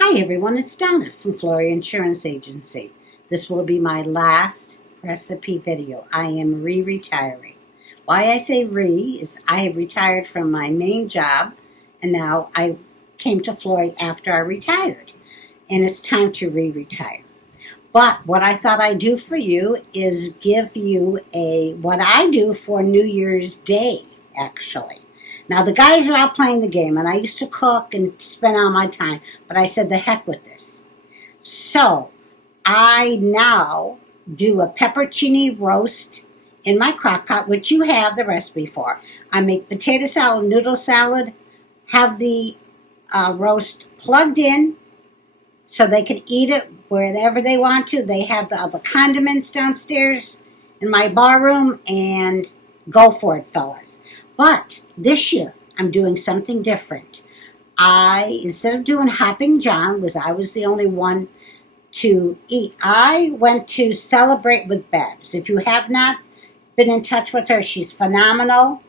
Hi everyone, it's Donna from Florida Insurance Agency. This will be my last recipe video. I am re-retiring. Why I say re is I have retired from my main job and now I came to Florida after I retired. And it's time to re-retire. But what I thought I'd do for you is give you what I do for New Year's Day, actually. Now, the guys are out playing the game, and I used to cook and spend all my time, but I said the heck with this. So, I now do a pepperoni roast in my crock pot, which you have the recipe for. I make potato salad, noodle salad, have the roast plugged in so they can eat it wherever they want to. They have the other condiments downstairs in my bar room, and go for it, fellas. But this year, I'm doing something different. Instead of doing Hopping John, I was the only one to eat, I went to Celebrate with Babs. If you have not been in touch with her, she's phenomenal.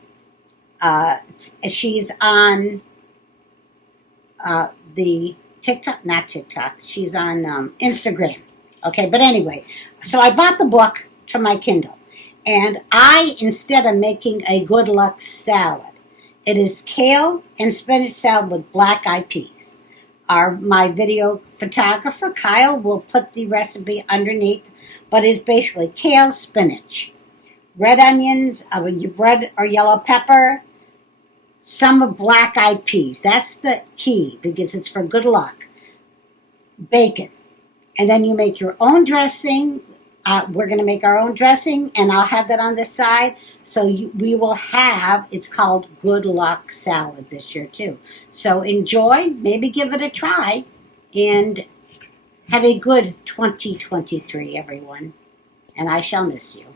She's on the TikTok, not TikTok, she's on Instagram. Okay, but anyway, so I bought the book to my Kindle. And instead of making a good luck salad, it is kale and spinach salad with black-eyed peas. My video photographer, Kyle, will put the recipe underneath, but it's basically kale, spinach, red onions, red or yellow pepper, some black-eyed peas. That's the key because it's for good luck. Bacon. And then you make your own dressing. We're going to make our own dressing, and I'll have that on the side. So we will have, it's called Good Luck Salad this year too. So enjoy, maybe give it a try, and have a good 2023, everyone. And I shall miss you.